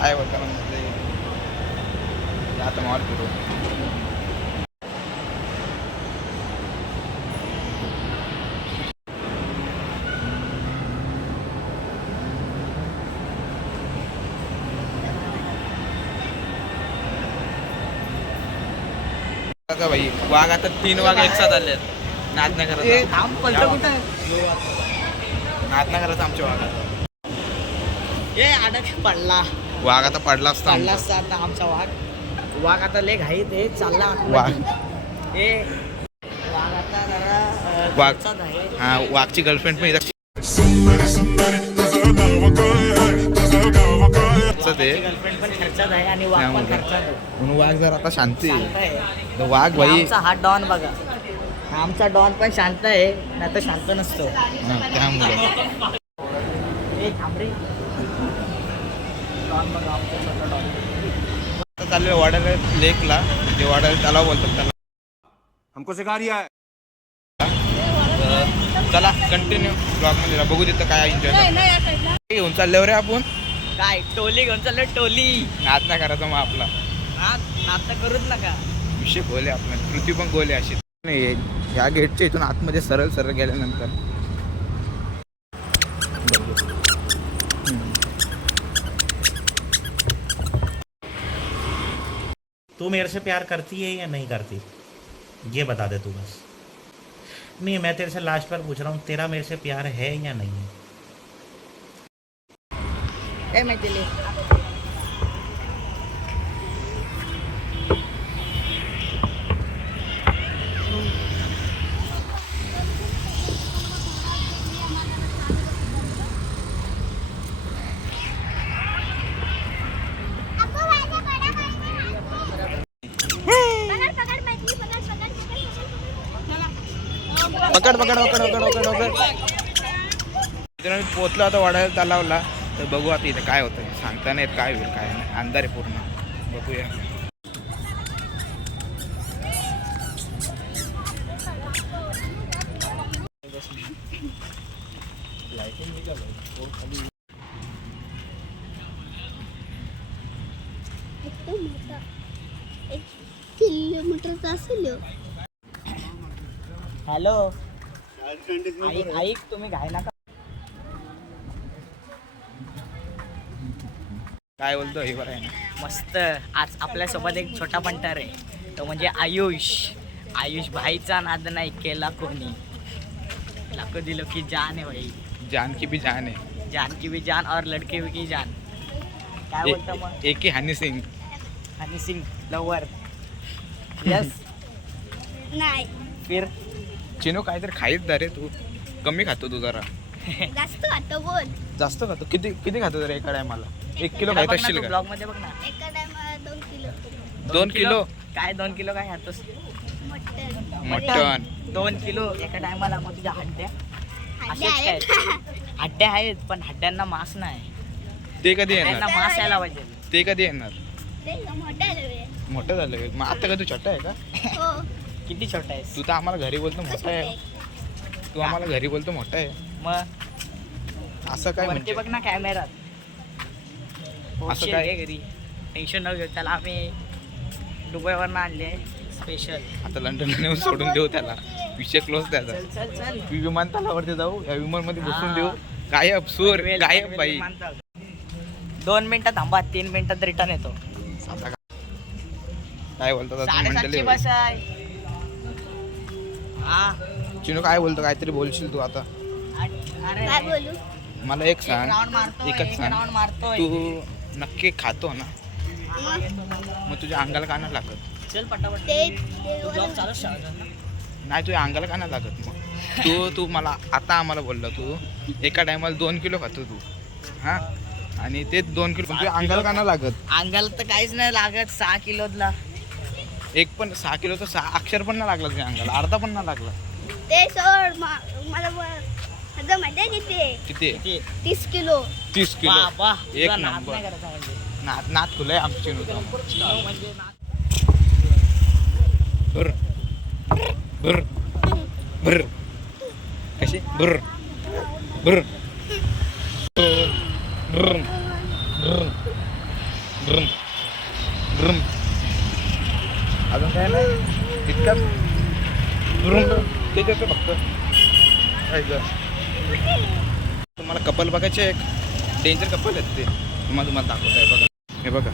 काय होतं म्हणजे आता मार फिरू बघा भाई वाघ आता तीन वाघ एक साथ आले करत नाद नाही करत आमच्या वाघात ए अडक पडला. वाघ आता पडला असता पडला आमचा. असता आता आमचा वाघ. वाघ आता लय घाईत आहे चालला. वाघ. ए वाघ आता जरा अं, वाघ. खर्चात आहे. हा वाघची गर्लफ्रेंड पण इथं ते गर्लफ्रेंड पण खर्चात आहे आणि वाघ पण त्यामुळे. खर्चात आहे. म्हणून वाघ जर आता शांती शांत आहे. तर वाघ भाई आमचा हा डॉन बघा. हा आमचा डॉन पण शांत आहे नाही तर शांत नसतो. हा, त्यामुळे. ए थांब रे. चाललोय वाड्याला लेकला. जे वाड्याला तलाव बोलतात त्याला हमको सिखा रिया है तर चला कंटिन्यू ब्लॉगमध्ये राहा. बघू तिथं काय एन्जॉय घेऊन चालल्यावर रे आपण. काय टोली घेऊन चाललो टोली. नाद नाही करायचा मग आपला. हा नातं करूच नका. विषय गोले आपला. कृती पण गोले अशी. नाही ह्या गेटच्या इथून आतमध्ये सरळ सरळ गेल्यानंतर. तू मेरे से प्यार करती है या नहीं करती? ये बता दे तू बस। नहीं, मैं तेरे से लास्ट बार पूछ रहा हूँ, तेरा मेरे से प्यार है या नहीं है? पकड पकड पकड पकड पकड पकड. इथे आम्ही पोचलो आता वाढायला तलावला. तर बघू आता इथे काय होतं. सांगता नाही काय होईल काय नाही. अंधार आहे पूर्ण. बघूया. किलोमीटर असेल हॅलो. ऐक ऐक तुम्ही घाय नका. काय बोलतो हे बरं आहे ना. मस्त. आज आपल्यासोबत एक छोटा पंटर आहे. तो म्हणजे आयुष. आयुष भाईचा नाद नाही केला कोणी. लाखो दिलो की जान है भाई. जान की भी जान है जान की भी जान और लड़के की जान. काय बोलतो मग? एक ही हनी सिंग. हनी सिंग लवर यस नाही. फिर? चिनो काहीतरी खाईत जा रे तू. कमी खातो तू जरा. जास्त आता बोल. जास्त खातो. किती किती खातो जरा एका टायमाला? एक किलो खायत असशील का? ब्लॉगमध्ये बघ ना. एका टायमाला दोन किलो. दोन किलो? काय दोन किलो काय खातोस? मटन मटन दोन किलो एका टायमाला मग तुझ्या हड्ड्या? हड्डे असेच आहेत. काय? हड्ड्या आहेत पण हड्ड्यांना मांस नाही. ते कधी येणार? मांस यायला पाहिजे. ते कधी येणार. मोठं झालं मग आता का तू छोटा आहे का? हो. किती छोटा आहेस तू तर आम्हाला घरी बोलतो मोठा आहे. आहे. तू आम्हाला घरी बोलतो मोठा आहे. मग? असं काय म्हणजे? बघ ना कॅमेरात असं काय? घरी. टेन्शन न घेऊ. त्याला आम्ही दुबईवरनं आणले स्पेशल आता लंडनला नेऊन सोडून देऊ त्याला. विषय क्लोज त्याचा चल चल चल. विमानतळावरती जाऊ. या विमानमध्ये बसून हा. देऊ. गायब सूर गायब बाई. दोन मिनिटं थांबा. तीन मिनिटात रिटर्न येतो. काय- काय बोलतो आता तू साडेसातची म्हणतेली बस आहे. हा चिनू काय बोलतो? काहीतरी बोलशील तू आता. अरे काय बोलू? मला एक सांग. एकच एक सांग. तू नक्की खातो ना? मग तुझ्या अंगाला का नाही लागत? चल पटापट. नाही तुझ्या अंगाला का नाही लागत मग? तू तू मला आता आम्हाला बोलला तू एका टायमाला दोन किलो खातो तू. हा? आणि ते दोन किलो तुझ्या अंगाला का नाही लागत? अंगाला तर काहीच नाही लागत सहा किलोतला. एक पण सहा किलो तर सहा अक्षर पण नाही लागला तुझ्या अंगाला अर्धा पण नाही लागला. ते सोड मा- मला बोल- माझं माहिती आहे किती किती? आहे? किती? तीस किलो. तीस किलो. एक नाद नंबर. नाही करायचा म्हणजे. नात नात खुलंय आमची चिनो म्हणजे नाद. बर बर बर कशी? बर बर बर ग्रुम ग्रुम अजून काय नाही. इतकंच दुरून ते देतो फक्त. तुम्हाला कपल बघायचे एक. डेंजर कपल आहेत ते. तुम्हाला तुम्हाला दाखवत आहे बघा. हे बघा.